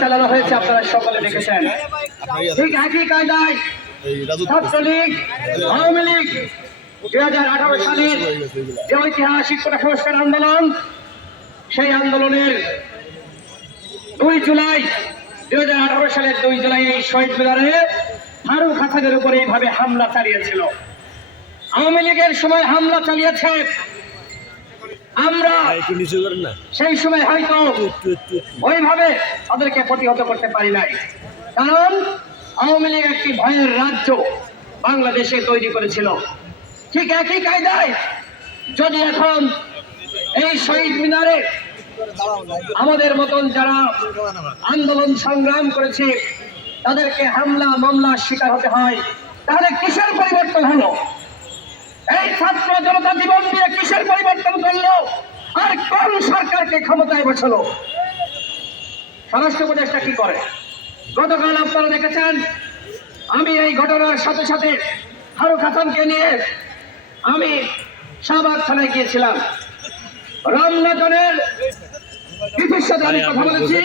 চালানো হয়েছে, আপনারা সকলে দেখেছেন। ঠিক একই কায়দায় আওয়ামী লীগ, দুই হাজার আঠারো সালের যে ঐতিহাসিক আন্দোলন, সেই আন্দোলনের দুই জুলাই, দুই হাজার আঠারো সালের দুই জুলাই এই শহীদ মিনারে ফারুক হাসানের উপরে এইভাবে হামলা চালিয়েছিল। আওয়ামী লীগের সময় হামলা চালিয়েছে। আমরা সেই সময় হয়তো ওইভাবে তাদেরকে প্রতিহত করতে পারি নাই। কারণ আওয়ামী লীগ একটি ভয়ের রাজ্য বাংলাদেশে তৈরি করেছিল। ঠিক একই কায়দায় যদি এখন এই শহীদ মিনারে আমাদের মতন যারা আন্দোলন সংগ্রাম করেছে তাদেরকে হামলা মামলার শিকার হতে হয় তাহলে কিসের পরিবর্তন হলো? এই ছাত্র জনতা জীবন দিয়ে কিসের পরিবর্তন করল? আর কোন সরকারকে ক্ষমতায় বসালো? স্বরাষ্ট্র উপদেষ্টা কি করে? গতকাল আপনারা দেখেছেন, আমি এই ঘটনার সাথে সাথে ফারুক হাসানকে নিয়ে আমি শাহবাগ থানায় গিয়েছিলাম। রামনাথনের কথা বলেছি।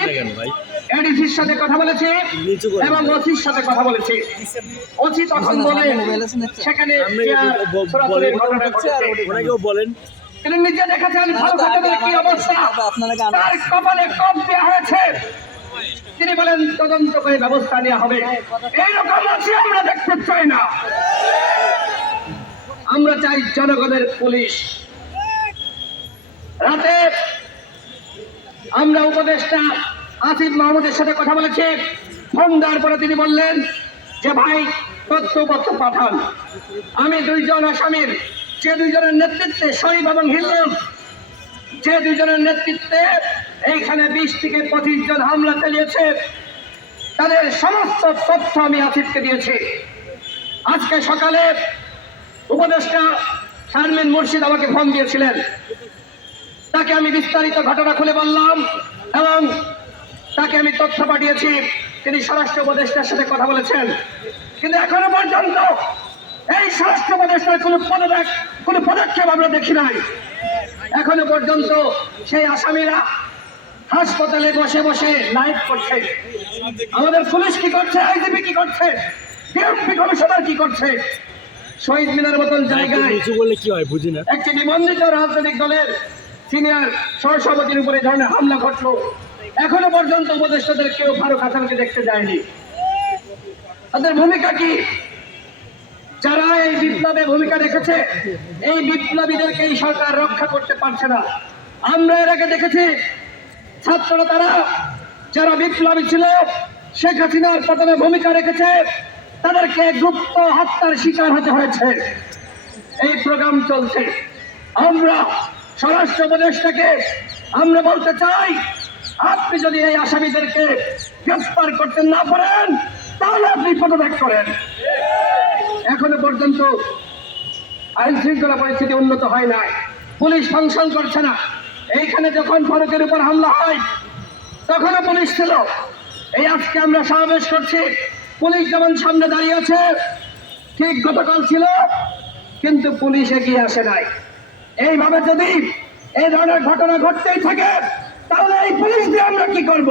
এডিসির সাথে কথা বলেছি এবং ওসির সাথে কথা বলেছি। ওসি তখন বলে সেখানে বলেন ঘটনা বলেন। তিনি নিজে দেখেছেন হাসানের কি অবস্থা? তার কপালে কপ দেওয়া হয়েছে। তিনি বলেন তদন্ত করে ব্যবস্থা নেওয়া হবে। এইরকম আছে আমরা দেখতে চাই না। আমরা চাই জনগণের পুলিশ। রাতে আমরা উপদেষ্টা আসিফ মাহমুদের সাথে কথা বলেছে। ফোন দেওয়ার পরে তিনি বললেন যে, ভাই তথ্যপত্র পাঠান। আমি দুইজন আসামির, যে দুইজনের নেতৃত্বে শরীফ এবং হিন্দু, যে দুইজনের নেতৃত্বে এইখানে বিশ থেকে পঁচিশ জন হামলা চালিয়েছে, তাদের সমস্ত তথ্য আমি আসিফকে দিয়েছি। আজকে সকালে উপদেষ্টা শারমিন মুর্শিদ আমাকে ফোন দিয়েছিলেন। তাকে আমি বিস্তারিত ঘটনা খুলে বললাম এবং তাকে আমি তথ্য পাঠিয়েছি। তিনি স্বরাষ্ট্র উপদেষ্টার সাথে কথা বলেছেন। কিন্তু এখনও পর্যন্ত এই স্বরাষ্ট্র উপদেষ্টার কোনো পদক্ষেপ কোনো পদক্ষেপ আমরা দেখি নাই। এখনও পর্যন্ত সেই আসামিরা হাসপাতালে বসে বসে লাইভ করছে। আমাদের পুলিশ কি করছে? আইজিপি কি করছে? ডিএমপি কমিশনার কি করছে? শহীদ মিনার মতন জায়গায় কি হয় বুঝি না। একটি নিবন্ধিত রাজনৈতিক দলের সিনিয়র সহসভাপতির উপরে ধরনের হামলা ঘটলো। এখনও পর্যন্ত উপদেষ্টাদের কেউ ফারুক হাসানকে দেখতে যায়নি। তাদের ভূমিকা কি? যারা এই বিপ্লবে ভূমিকা রেখেছে, এই বিপ্লবীদেরকে এই সরকার রক্ষা করতে পারছে না। আমরা এর আগে দেখেছি, ছাত্ররা তারা, যারা বিপ্লবী ছিল, শেখ হাসিনার পতনে ভূমিকা রেখেছে, তাদেরকে গুপ্ত হত্যার শিকার হতে হয়েছে। এই প্রোগ্রাম চলছে। আমরা স্বরাষ্ট্র উপদেষ্টাকে, আমরা বলতে চাই আপনি যদি এই আসামিদেরকে গ্রেফতার করতে না পারেন, তাহলে আপনি পদত্যাগ করেন। এখনও পর্যন্ত আইন শৃঙ্খলা পরিস্থিতি উন্নত হয় নাই। পুলিশ ফাংশন করছে না। এইখানে যখন ফরকের উপর হামলা হয়, তখনও পুলিশ ছিল। এই আজকে আমরা সমাবেশ করছি। পুলিশ যেমন সামনে দাঁড়িয়ে আছে, ঠিক গতকাল ছিল, কিন্তু পুলিশ এগিয়ে আসে নাই। এইভাবে যদি এই ধরনের ঘটনা ঘটতেই থাকে তাহলে এই পুলিশ দিয়ে আমরা কি করব?